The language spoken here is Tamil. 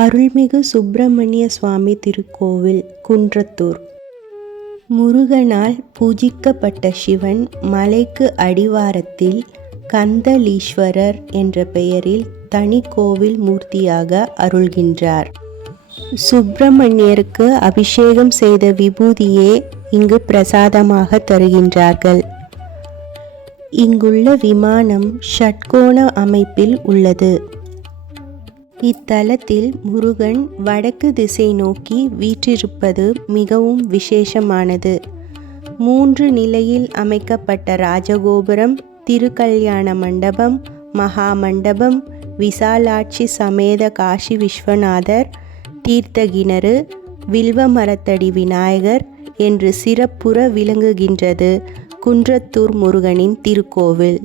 அருள்மிகு சுப்பிரமணிய சுவாமி திருக்கோவில் குன்றத்தூர். முருகனால் பூஜிக்கப்பட்ட சிவன் மலைக்கு அடிவாரத்தில் கந்தலீஸ்வரர் என்ற பெயரில் தனி கோவில் மூர்த்தியாக அருள்கின்றார். சுப்பிரமணியருக்கு அபிஷேகம் செய்த விபூதியே இங்கு பிரசாதமாக தருகின்றார்கள். இங்குள்ள விமானம் ஷட்கோண அமைப்பில் உள்ளது. இத்தலத்தில் முருகன் வடக்கு திசை நோக்கி வீற்றிருப்பது மிகவும் விசேஷமானது. 3 நிலையில் அமைக்கப்பட்ட ராஜகோபுரம், திருக்கல்யாண மண்டபம், மகா மண்டபம், விசாலாட்சி சமேத காசி விஸ்வநாதர், தீர்த்தகிணறு, வில்வ மரத்தடி விநாயகர் என்று சிறப்புற விளங்குகின்றது குன்றத்தூர் முருகனின் திருக்கோவில்.